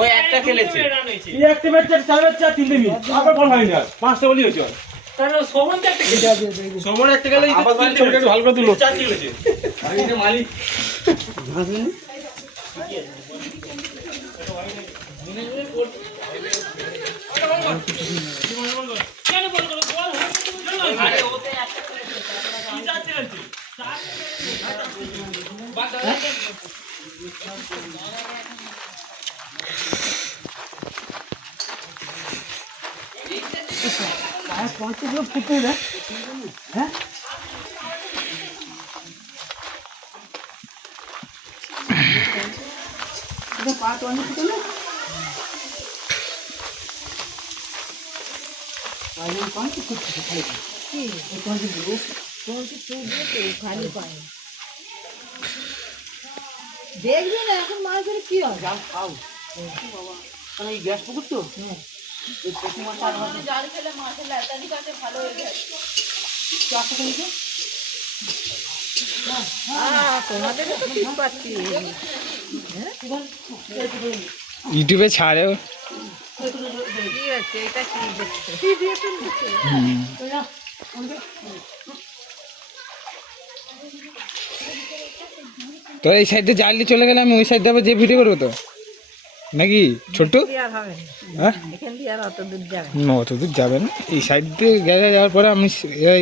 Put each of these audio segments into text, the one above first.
ওই একটা খেলেছে এই একটা ম্যাচ 4 ম্যাচ 3টে মিস আবার বল হয়নি আর 5টা বলই হয়েছে কারণ সোমন তো একটা খেলেছে সোমন একটা গেলে আবার ছবিটা একটু ভালো করে তুলো 4 খেলেছে আমি যে মালিক কেন বল বল আরে ওতে একটা খেলেছে কি যাচ্ছে আর 5 কিলো ফুটে না হ্যাঁ এটা পাট অনেক ফুটে না আরে 5 ফুটে খালি কি এই 5 কিলো 5 ফুটে খালি পায় দেখবি না এখন মাছ ধরে কি হয় জাল খাও বাবা কারণ এই গ্যাস পুকুর তো হ্যাঁ এই প্রতি মাছ আর মাছ জাল খেলে মাছের লাটানি কাটে ভালো হয়ে যায় চাষ করে কি তোমাদের তো ঠিক পাচ্ছি হ্যাঁ ইউটিউবে ছাড়ে কি আছে এটা কি দেখতে কি দিয়েছেন তো এই সাইডে জাল দিয়ে চলে গেলে আমি ওই সাইডে আবার যে ভিডিও করবো তো নাকি ছোট্ট হ্যাঁ অত দূর যাবে না এই সাইড দিয়ে গেলে যাওয়ার পরে আমি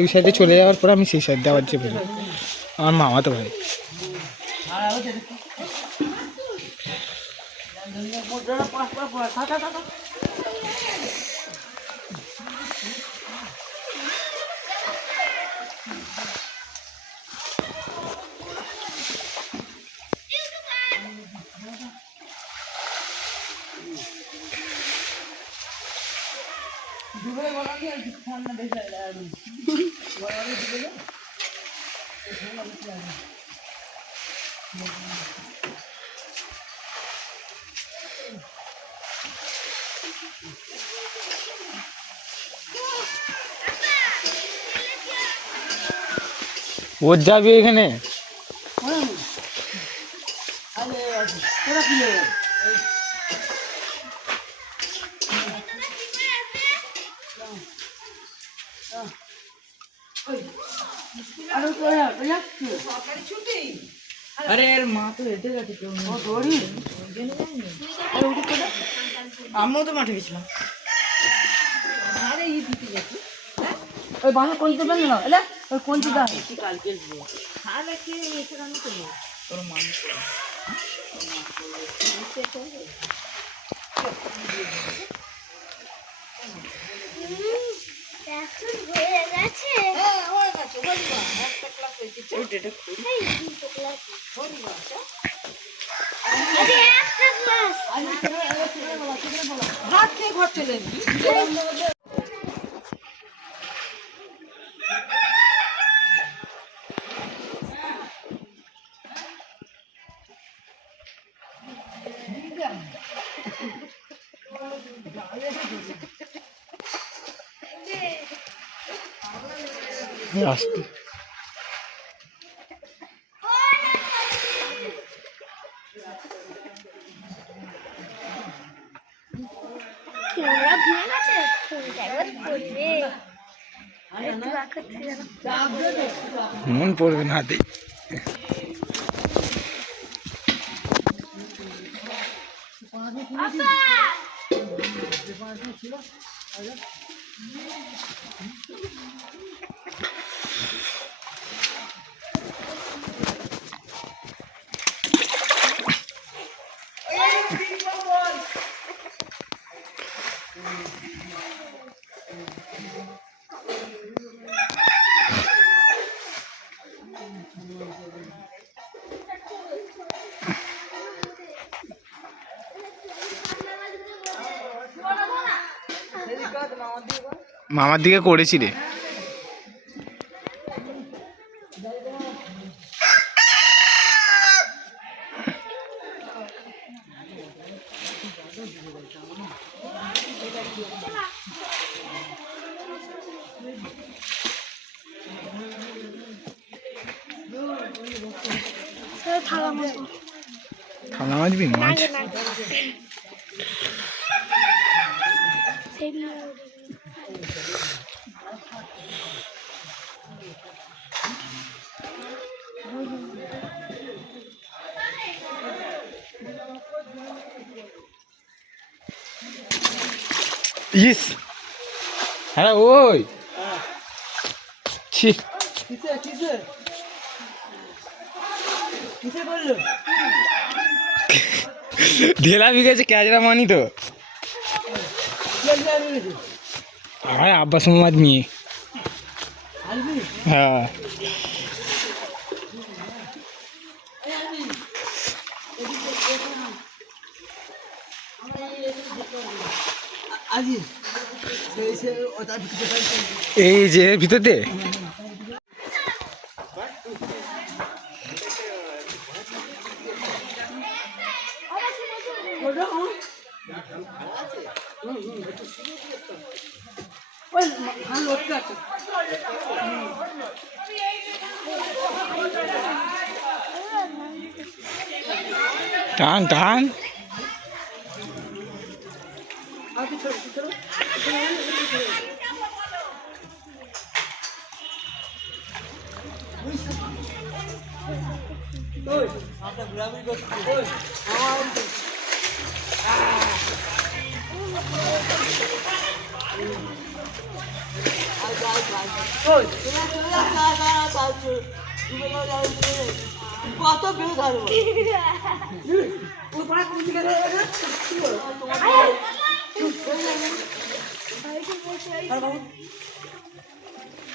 এই সাইডে চলে যাওয়ার পরে আমি সেই সাইড দিয়ে আবার যে ভিডিও আমার মামা তো ভাই ওর যাবি এখানে अरे यार माँ तो हेटे गए क्यों वो थोड़ी अरे उठ के आमो तो माठे बिचला अरे ये दीदी देखो ओए बाहर कौन से बन ना अले ओए कौन सी दा काल के खा लेके ऐसे करना तो और मान এখন হয়ে গেছে হ্যাঁ হয়ে গেছে বলবা একটা ক্লাস হয়েছে এটা খুব এই দুটো ক্লাস আরে একটা ক্লাস ভাত খেয়ে ঘর চলে আসতে ক্যামেরা ভেঙে গেছে ফোনটা একবার পড়বে একটু আঁকাতে মন পড়বে না হাতে মামার দিকে করেছি রে থালা মাছ থালা মাছবি মাছ ইস হ্যাঁ ওই ছি কিসে বললো ঢেলা বিগেছে ক্যাজরা মানি তো আর আব্বাস মোহাম্মদ নিয়ে হ্যাঁ এই যে ভিতর দিয়ে টান টান কত বেউ ধরবো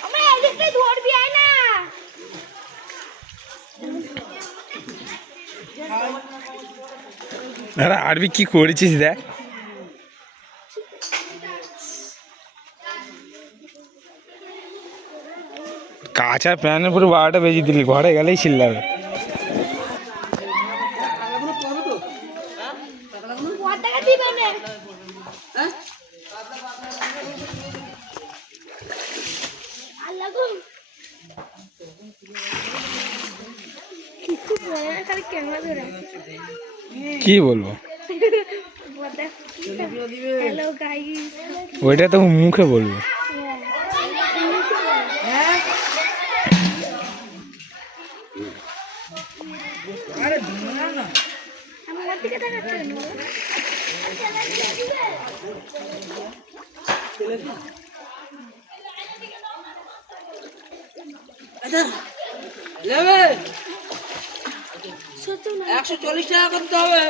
আমার এদিকে ধরবি আয় না আরে আরবি কি করেছিস দেখ কাঁচা প্যানের পুরো 12টা বেজে দিলি ঘরে গেলেই চিল্লাবে টাকা দিবে না আল্লাহ গো কিছু বলে না খালি ক্যামেরা ধরে কি বলবো হ্যালো গাইস ওইটা তো মুখে বলবো আমার দিকে তাকাচ্ছেন নেবে সত্যি না 140 টাকা করতে হবে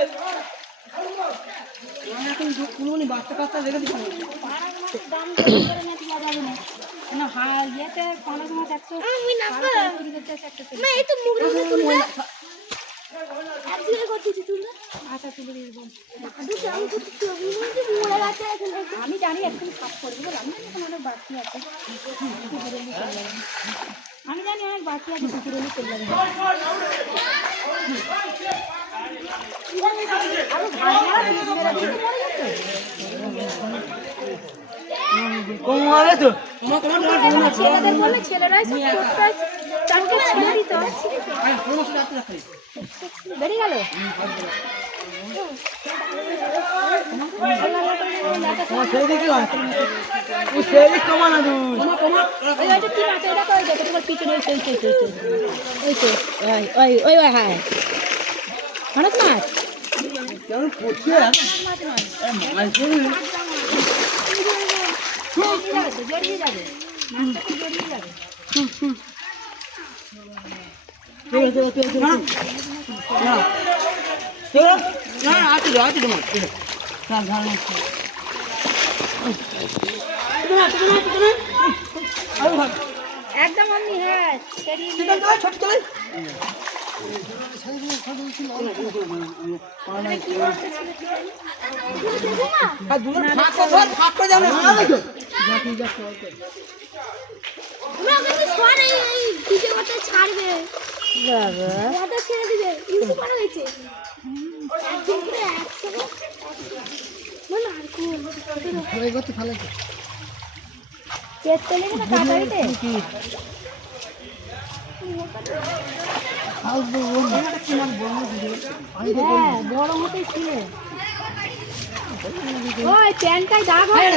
এখন কোনো বাচ্চা কাচ্চা দেখে দিচ্ছি দাম করে না দিয়া যাবে না না হ্যাঁ ইয়েতে পানাস মাছ 100 আমি না মা এই তো মুড়ি তুলবে আজকে করতেছি তুই আচ্ছা তুলে দিয়ে দেব দুটো আমি করতেছি মুড়া গাছে আমি জানি একটু সাফ করব আমি এখন অনেক বাকি আছে আমি জানি অনেক বাকি আছে দুপুরে হলে চলে যাবে আরো কমালে তো ছেলেদের বললে ছেলেরাই সব করতে তাকে ছেড়ে দিত বেরিয়ে গেল পিছনে হ্যাঁ মাছ মাছ জড়িয়ে যাবে মাছটা জড়িয়ে যাবে একদম আমি হ্যাঁ ছাড়বে ছেড়ে দিবে ইউটিউবার হয়েছে পেট চলে গেছে তাড়াতাড়িতে হ্যাঁ বড় মতোই ছিল ওই প্যান্টটাই দাগ হয়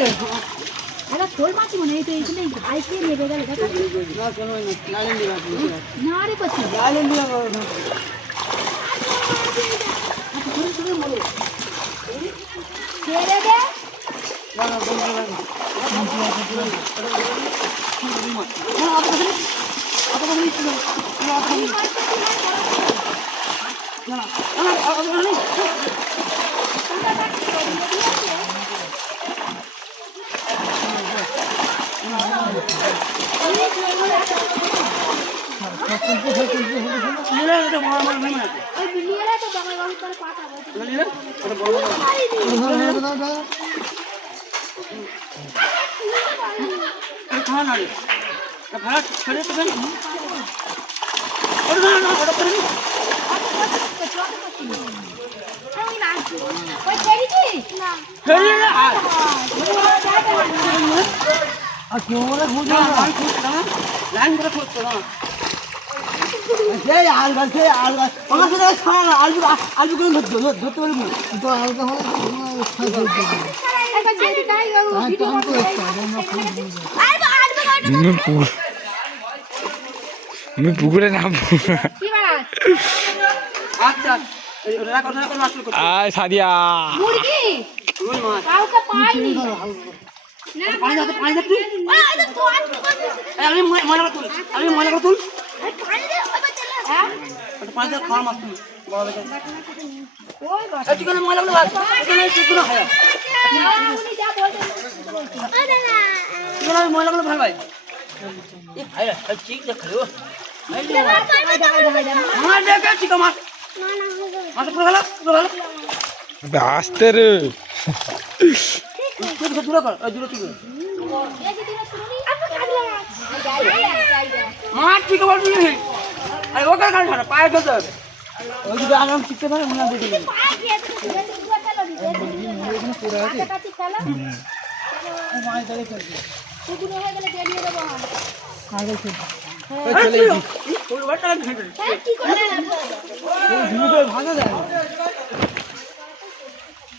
এটা শোল মাছ মনে হয় তো এইখানে আইসে নেবে গেলে দেখো না রে কচি ছেড়ে দে ওই বিলিয়ে তো জামাই বাবু তার পাটা ওই ছেড়েছিস না আমি পুকুরে নামবো কি মাছ আয় সাদিয়া মুরগি কাউকে পাইনি না পানি দাও পানি দাও তুই আমি ময়লা তুল পানি দে ওই চলে হ্যাঁ পানি দাও খাওয়া মাছ তুল বড় বেটা ওই বস এই চিকেন ময়লা গুলো চিকেন চিকেন খায় উনি যা বলছেন আরে না চিকেন ময়লা গুলো ভালো ভাই এই ভাই ঠিক দেখো আমার দেখে চিকেন মাছ মাছ পুরো ভালো আসতে রে দূরে কর ওই দূরে চিকেন এই যে দিন শুনি আপনি কাটলা মাছ চিকেন বল দিই আরে ওকে কাট ছাড়া পায়ে গেছে ওই দিকে আরাম শিখতে পারে মনে হয় দেখি পায়ে দিয়ে দুটো চালো দিতে এখানে পুরো আছে কাটি চালা মাছ ধরে করবে পুকুরে হয়ে গেলে বেরিয়ে দেব আগে চলে এই কোন বাটা ঘেটে কি করে ঝুড়িতে ভাঙা যায়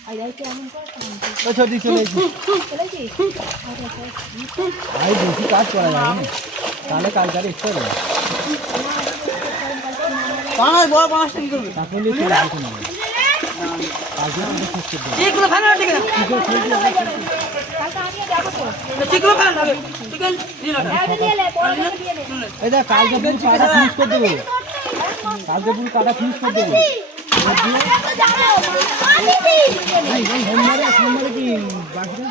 আই রাইতে এমন করে ও ছোটি চলেছি চলেছি ভাই বেশি কাজ করা যাবে না তাহলে কালকার ইচ্ছা হবে পাঁচ বড় পাঁচটা কি করবে তাহলে চলে আসবে না আজকে আমাদের খুঁজতে হবে এইগুলো ভাঙা ঠিক আছে কালকে আমি যাব তো চিকেন ভাঙা হবে চিকেন দিন এটা দিয়ে লে বড় দিয়ে লে এই দেখ কালকে পুরো কাটা ফিনিশ করে দেবো কালকে পুরো কাটা ফিনিশ করে দেবো সোমবারে কি বাকি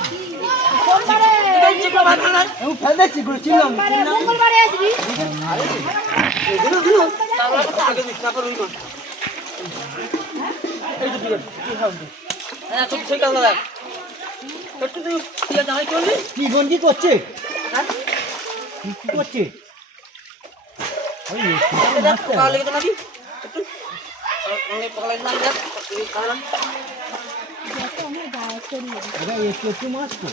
চিকেন ভাঙা আমি ফেল দিচ্ছি গুলো চিনলাম মঙ্গলবারে আসবি দিন দিন তাহলে তো আগে দিস না পর ওই কোন এই তো বিরাট কি হবে হ্যাঁ তো ঠিক আছে দাদা কত তুই কি দাঁড়াই করলি কি গন্ডি করছে হ্যাঁ কি করছে ওই পাগল লাগে তো নাকি একটু আমি পাগল লাগে না দেখ এই কারণ এটা একটু মাছ তো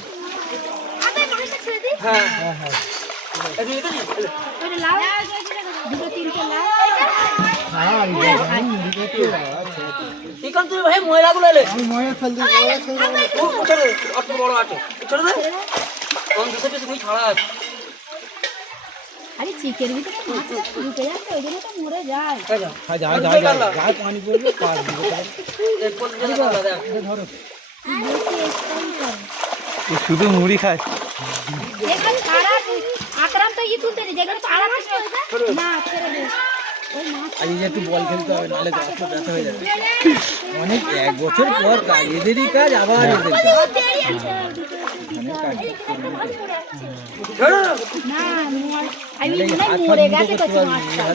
আগে মানুষটা ছেড়ে দি হ্যাঁ হ্যাঁ হ্যাঁ এটা এটা নি ওটা লাও দুটো তিনটে লাও হ্যাঁ ঠিক আছে তুই ভাই ময়লাগুলো এলে আমি ময়লা ফেল দিই ও ছোট অত বড় আছে ছোট দে কোন দুটো পিস তুই ছাড়া আছে আরে চিকের ভিতরে মাছ ঢুকে যাচ্ছে ওই জন্য তো মরে যায় যা পানি পড়বে পার দিবে এক বল দিয়ে দাও দাদা ধরো শুধু মুড়ি খায় এখানে সারা আক্রান্ত ই তুলতে নেই যেগুলো সারা মাছ না ছেড়ে দে ওই মাছ আজ একটু বল খেলতে হবে নালে গাছ তো ব্যথা হয়ে যাবে অনেক এক বছর পর কাজ এদেরই কাজ আবার এদের কাজ না আমি মরে গেছে কত মাছটা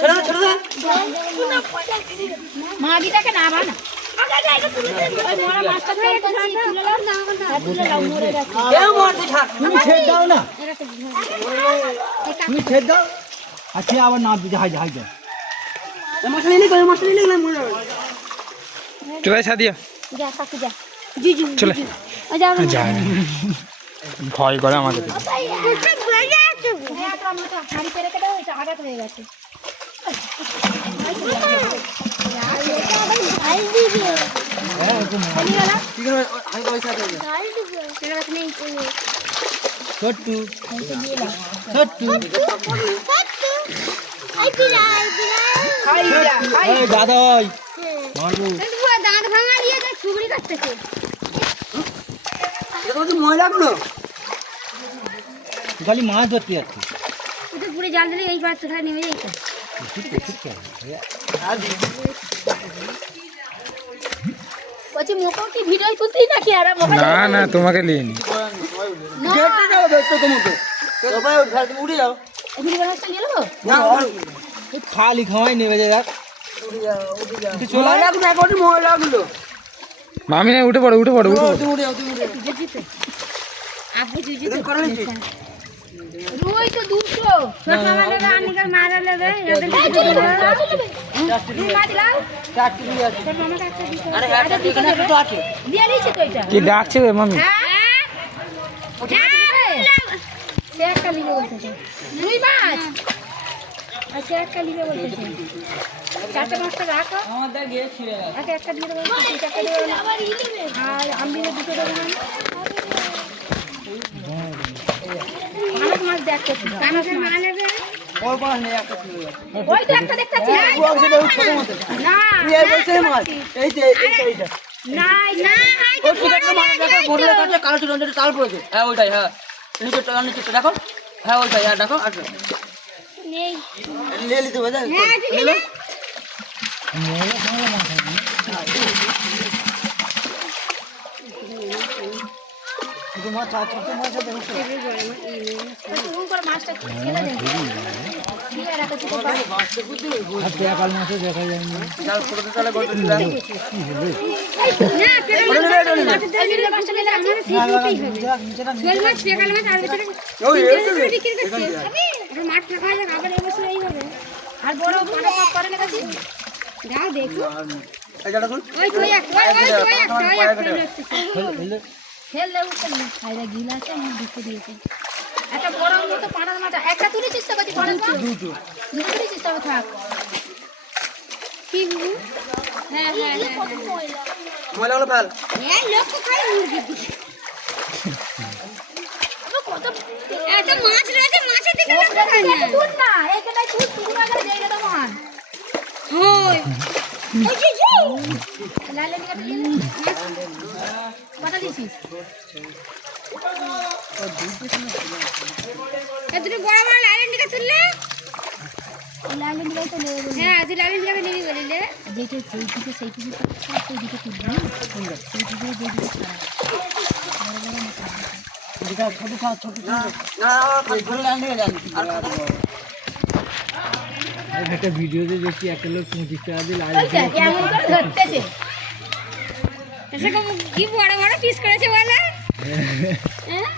ছেড়ে ছেড়ে মাগিটাকে না বানা ওই মরা মাছটা তুলে লাও না তুলে লাও মরে গেছে কেউ মারতে ছাড় তুমি ছেড়ে দাও না তুমি ছেড়ে দাও আচ্ছা আবার না দিতে হাই হাই যা মশলা নিলে না মরে যাবে চলে সাদিয়া যা কাকু যা জি জি চলে যাও না যায় না ভয় করে আমাকে হাড়ি পেরে কেটে আঘাত হয়ে গেছে ছোট্টু ছোট্টু এই দাদা ওই মারবো দাঁত ভাঙা দিয়ে চুবড়ি কাটতেছে খালি মাছ ধরতে যাচ্ছে ওটা পুরো জাল দিলে এই বার তোরা নেমে যাইতো বলছি মোকো কি ভিডিও তুলতেই নাকি আর মোকো না না তোমাকে নিয়ে নি ভিডিও বানাতে নিয়ে নেবো খালি খাওয়াই নেবে যে দেখ মামি না উঠে পড়ো উঠে পড়ো উঠে পড়ো আপু জুজি তো রুই তো 200 ছোট মামা নেবে আনিকা মারা নেবে এদের মাছ লাও চারটি দিয়ে আছে ছোট মামা কাছে দিতে আরে এটা এখানে তো আছে দিয়ে নিছে তো এটা কি ডাকছে মামি সে একটা লিবে বলতেছে রুই মাছ আচ্ছা একটা লিবে বলতেছে চারটে মাছটা রাখো আমাদের গিয়ে ছিড়ে গেছে একটা দিয়ে দেবো চারটে দেবো আর আমবিলে দুটো দেবো অনেক মাছ দেখতে কানাসের মাছ নেবে ওই মাছ নেই একটা ছিল ওই তো একটা দেখতেছি না সেটা ছোট মাছ না এই বলছে মাছ এই যে এইটা না না ওই ছোটটা মাছ দেখো বড় কাটে কালো ছোটটা তাল পড়েছে হ্যাঁ ওইটাই হ্যাঁ নিচে দেখো হ্যাঁ ওইটাই আর দেখো আর নেই লে লিতে হবে না হ্যাঁ লে মাছ ছোট মাছ দেখো তুমি করে মাছটা খেতে দেন কি আর একটা ছোট মাছ আর কাল মাছে দেখা যায় না জাল ছোটতে চলে গন্ড দিলা না পেলে মাছটা নিলে আমরা সিজনতেই হবে শোল মাছ পেকাল মাছ আর ভিতরে ওই বিক্রি করছে এটা মাছ না খাওয়া যাবে আবার এই বছর এই হবে আর বড় পাটা পাট করে না কাছে দাও দেখো এই জায়গাটা কোন ওই তো একটা ফেল দাও উঠলে আইরা গিলা আছে আমি দিতে দিয়েছি একটা বড় মতো পাড়ার মাছ একটা তুলে চেষ্টা করছি পাড়ার মাছ দুটো তুলেছিস তবে থাক কি বুঝু হ্যাঁ কত ময়লা হলো ফেল এই লোক খায় মুরগি কত একটা মাছ রয়েছে মাছের দিকে তাকায় না তুল না এখানে তুল না দেই না মাছ হই ওই যে লালে নিয়ে কত দিছিস এতটুকু বড় বড় লাইন দিকে তুললে লাইন দিকে তো নেবে হ্যাঁ তুই লাইন দিকে নিবি বলিলে যেটা সেই দিকে সেই দিকে তুলবি সেই দিকে যেদিকে ছাড়া বড় বড় না না ওই ঘুরে লাইন দিকে যান আর একটা ভিডিওতে দেখি একটা লোক 25 টাকা দিয়ে লাইভ কেমন করে ধরতেছে এসে কি বড় বড় পিস করেছে বলে হ্যাঁ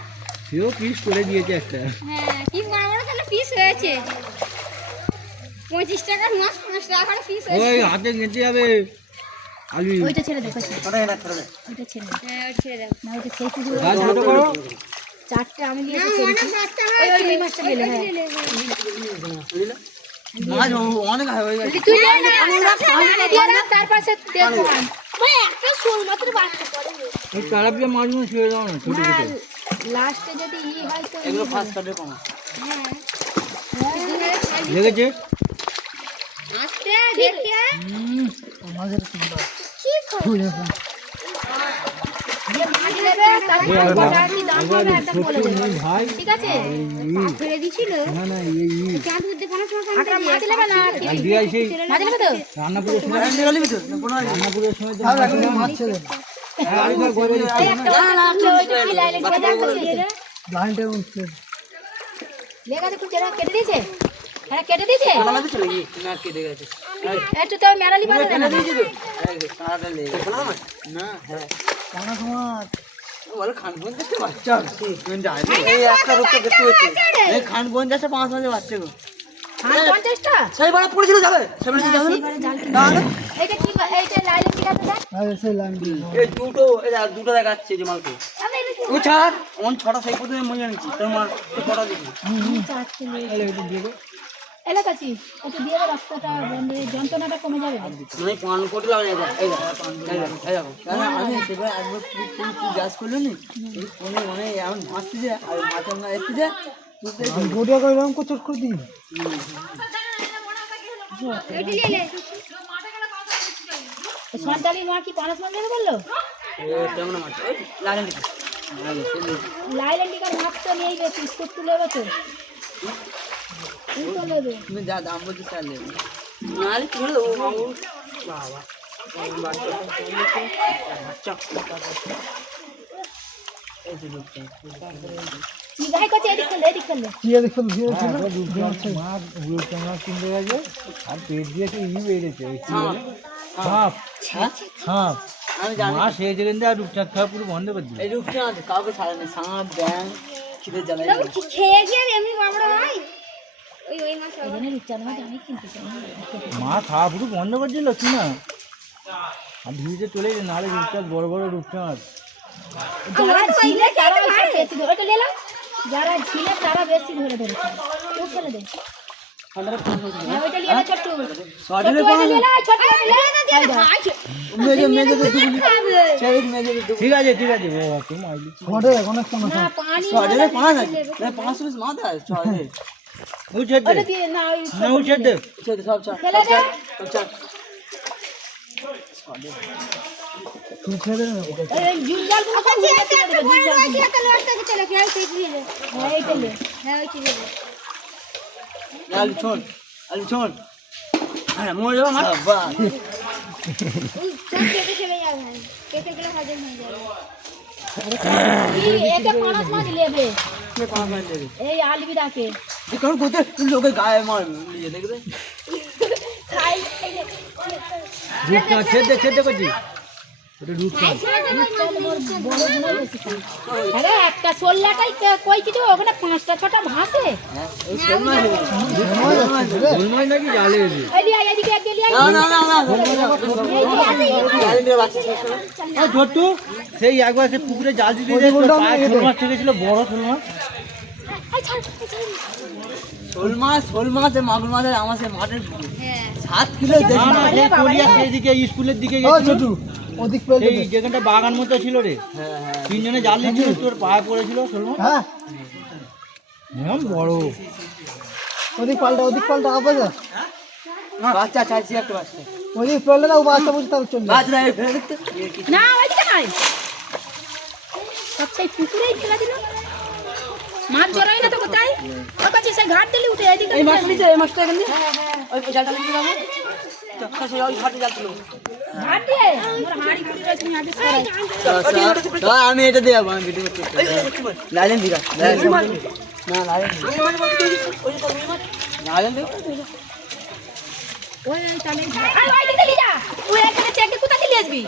সেও পিস করে দিয়েছে একটা হ্যাঁ কি বড় বড় তাহলে পিস হয়েছে 25 টাকার মাছ 5 টাকা করে পিস হয়েছে ওই হাতে নিতে যাবে আলু ওইটা ছেড়ে দেখো ওটা এনে ছেড়ে দে ওইটা ছেড়ে হ্যাঁ ওইটা ছেড়ে দাও না ওইটা সেই কিছু গাছ ছোট করো চারটে আমি দিয়ে ছেড়েছি ওই ওই মাছটা গেলে হ্যাঁ মাছ অনেক হয়ে গেছে তুই পানি দিয়ে না তার পাশে দেখো ভাই একটা শোল মাত্র বাড়তে পারে ওই কারাপিয়া মাছগুলো ছেড়ে দাও না ছোট ছোট লাস্টে যদি হয় তো এগুলো ফাস্ট কাটে কম হ্যাঁ লেগেছে আস্তে দেখতে মাছের সুন্দর কি করে মাছ নেবে তারপর দাম হবে একটা বলে দেবে ভাই ঠিক আছে ছেড়ে দিছিল না না এই চাঁদ উদ্দে 50 টাকা মাছ নেবে না আর দিয়াই সেই মাছ নেবে তো রান্নাপুরের সময় রান্নাপুরের সময় তো মাছ ছেড়ে হ্যাঁ আরেকবার গড়ে দিচ্ছি লাইনটা উঠছে লেগাতে কুচে কেটে দিয়েছে হ্যাঁ কেটে দিয়েছে আমাদের চলে গিয়ে না কেটে গেছে একটু তো মেরালি বাঁধে দেন দিয়েছি তো কাঁটা লেগে না হ্যাঁ কানা সমাজ বলে খান বোন দেখতে বাচ্চা এই একটা রূপটা দেখতে হচ্ছে এই খান বোন যাচ্ছে 5 মাসে বাচ্চা গো আর 50টা সেই বড় পড়েছিল যাবে সেই বড় যাবে না এইটা কি এইটা লাইলে কি আছে দেখ আর সেই লাইন দিয়ে এই দুটো দুটো দেখাচ্ছে যে মালকে ও ছাড় অন ছটা সেই পর্যন্ত মনে নিচ্ছি তোমার ছটা দেখি চারটে আরে এটা দিয়ে দাও এলাকাছি একটু দিয়ে দাও, রাস্তাটা যন্ত্রণাটা কমে যাবে। মানে পান কোটি লাগে এই দেখো আমি সেবার একবার তুই গ্যাস করলো নি এই ফোনে মানে এমন ভাসতেছে আর মাথা না এসেছে গোটা করে রং কত করে দিই সন্তালি মা কি পানাস মান দেবে বললো? কেমন মাছ ওই লাগেন লাইল্যান্ডিকার মাছ তো নিয়ে গেছে, বিস্কুট তুলে দেবে তো। তুমি যা দাম বলতে চাইলে নালে তুমি দেবো বাবু বাবা কি গাই করছে? এদিক করলে এদিক করলে কি দেখুন মাছ রূপচাঁদা কিনতে গেছে আর পেট দিয়ে কি বেড়েছে সাপ সাপ আমি জানি মাছ এই যেখান আর রূপচাঁদ খাওয়া পুরো বন্ধ করে দিল এই রূপটা আছে কাউকে ছাড়ে না সাপ ব্যাং খিদে জ্বালাই খেয়ে গিয়ে এমনি আমরা হয় ওই মাছ ওখানে রূপচাঁদ মাছ আমি কিনতে চাই মাছ খাওয়া পুরো বন্ধ করে দিল কি না আর ভিড়ে চলে গেছে নাহলে রূপচাঁদ বড় বড় রূপচাঁদ যারা ঝিলে তারা বেশি ধরে ওটা লেলা, যারা ঝিলে তারা বেশি ধরে ধরেছে। ও ফেলে দে হ্যাঁ ওইটা লিয়ে না ছোট্ট সজনে ছোট্ট ওইটা লিয়ে না ছোট্ট মেজে মেজে তো দুগুলি ছেড়ে মেজে তো ঠিক আছে ও তুমি আইলি ছোটে এখন একটা না পানি সজনে পাঁচ আছে না 500 পিস মাথা আছে সজনে উঠে দে ওটা দিয়ে না ওই না উঠে দে ছেড়ে সব ছাড় ফেলে দে সব ছাড় তুই ছেড়ে দে এই জিঞ্জাল গুলো সব নিয়ে চলে যাবে জিঞ্জাল গুলো লড়তে চলে গিয়ে সেই দিয়ে দে হ্যাঁ এইটা লে হ্যাঁ ওইটা দিয়ে দে আলু ছোন হ্যাঁ মোর যাবা মা বাহ সব কেটে চলে যাবে কেটে গেলে হজম হয়ে যাবে একে পানাস মাছ লেবে কে পাঁচ মাস দেবে এই আলবি ডাকে কোন কোতে লোকে গায়ে মার নিয়ে দেখবে খাই রূপচাঁদ ছেড়ে করছি ওটা রূপচাঁদ বড় গুলো বেশি খাই আরে একটা সোল্লাটাই কই কিছু ওখানে 5টা 6টা ভাসে এই শর্মা গোলমাই নাকি জালে এসে এই লিয়া এদিকে এক লিয়া না জালিন্দ্র বাচ্চা ছোট্টু সেই একবার সে পুকুরে জাল দিতে যায় শোল মাছ ঠেকেছিল বড় শোল মাছ মাগুর মাছ আর আমার সে মাঠের পুকুর 7 কিলো না না সেই কলিয়া সেইদিকে স্কুলের দিকে গেছিল ওদিক এই যেখানটা বাগান মতো ছিল রে তিনজনে জাল দিচ্ছিল তোর পায়ে পড়েছিল শোল মাছ হ্যাঁ এমন বড় ওদিক পাল্টা আবার বাচ্চা চাইছি একটা বাচ্চা ওদিক পাল্টা না ও বাচ্চা বুঝতে তার চলে বাচ্চা ফেলে দেখতে না ওইদিকে নাই সবটাই পুকুরেই ফেলা দিল মাছ জড়াই না তো কোথায় ওর কাছে সে ঘাট দিলে উঠে এদিকে এই মাছটা এখানে ওই জালটা নিয়ে যাবো চক্কা সে ওই ঘাটে জাল ছিল ঘাট দিয়ে মোর হাড়ি কুড়ি রয়েছে আমি আদেশ করাই আমি এটা দিয়ে আমি ভিডিও করতে লাইলেন দিরা না লাইলেন লাইলেন দে ওই তাহলে আর ওই দিকে লিয়া তুই এখানে চেক কোথা থেকে আসবি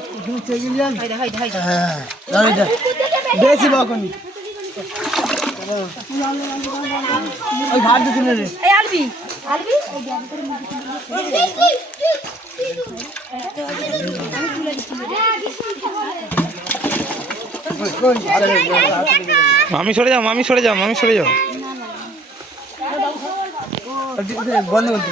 চেগিলিয়ান হাইদা হাইদা হাইদা হ্যাঁ দাঁড়া বেশি বাকনি ওই ঘাট দিতে রে এই আলবি আলবি মামি সরে যাও বন্ধ করতে